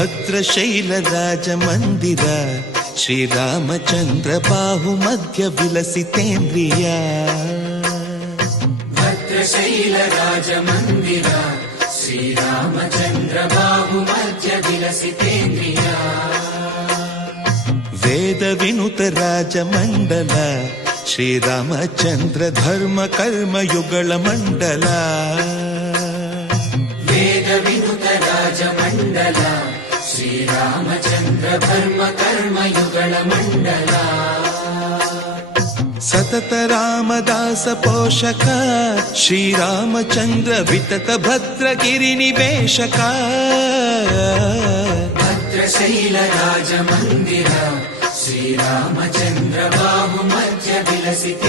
ಭದ್ರಶೈಲ ರಾಜ ಮಂದಿರ ಶ್ರೀರಾಮಚಂದ್ರ ಬಾಹು ಮಧ್ಯ ವಿಲಸಿತೇಂದ್ರಿಯ ಭದ್ರಶೈಲ ರಾಜ ಮಂದಿರ ಶ್ರೀರಾಮಚಂದ್ರ ಬಾಹು ಮಧ್ಯ ವಿಲಸಿತೇಂದ್ರಿಯ ವೇದ ವಿನುತ ರಾಜ ಮಂಡಲ ಶ್ರೀರಾಮಚಂದ್ರ ಧರ್ಮ ಕರ್ಮ ಯುಗಳ ಮಂಡಲ ವೇದ ವಿನುತ ರಾಜ ಮಂಡಲ ಶ್ರೀರಾಮಚಂದ್ರ ಧರ್ಮ ಕರ್ಮ ಯುಗಳ ಮಂಡಲ ಸತತ ರಾಮದಾಸ ಪೋಷಕ ಶ್ರೀರಾಮಚಂದ್ರ ವಿತತ ಭದ್ರಗಿರಿ ನಿವೇಶಕ ಭದ್ರಶೈಲ ರಾಜ ಮಂದಿರ ಶ್ರೀರಾಮಚಂದ್ರ ಬಾಹು ಮಧ್ಯ ವಿಲಸಿತ